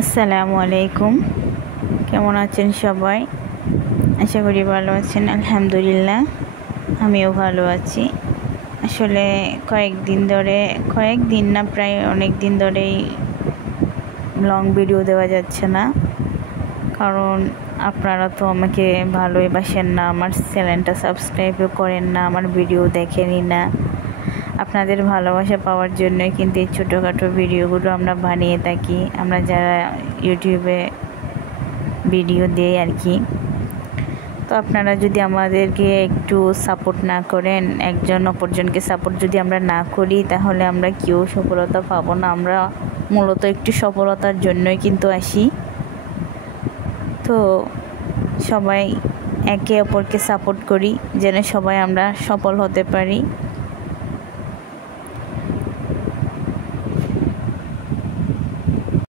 আসসালামু আলাইকুম। কেমন আছেন সবাই? আশা করি ভালো আছেন। আলহামদুলিল্লাহ, আমিও ভালো আছি। আসলে কয়েকদিন না, প্রায় অনেক দিন ধরেই লং ভিডিও দেওয়া যাচ্ছে না, কারণ আপনারা তো আমাকে ভালোই বাসেন না, আমার চ্যানেলটা সাবস্ক্রাইবও করেন না, আমার ভিডিও দেখেনই না। আপনাদের ভালোবাসা পাওয়ার জন্যই কিন্তু এই ছোটোখাটো ভিডিওগুলো আমরা বানিয়ে থাকি, আমরা যারা ইউটিউবে ভিডিও দেই আর কি। তো আপনারা যদি আমাদেরকে একটু সাপোর্ট না করেন, একজন অপরজনকে সাপোর্ট যদি আমরা না করি, তাহলে আমরা কেউ সফলতা পাবো না। আমরা মূলত একটু সফলতার জন্যই কিন্তু আসি। তো সবাই একে অপরকে সাপোর্ট করি, যেন সবাই আমরা সফল হতে পারি।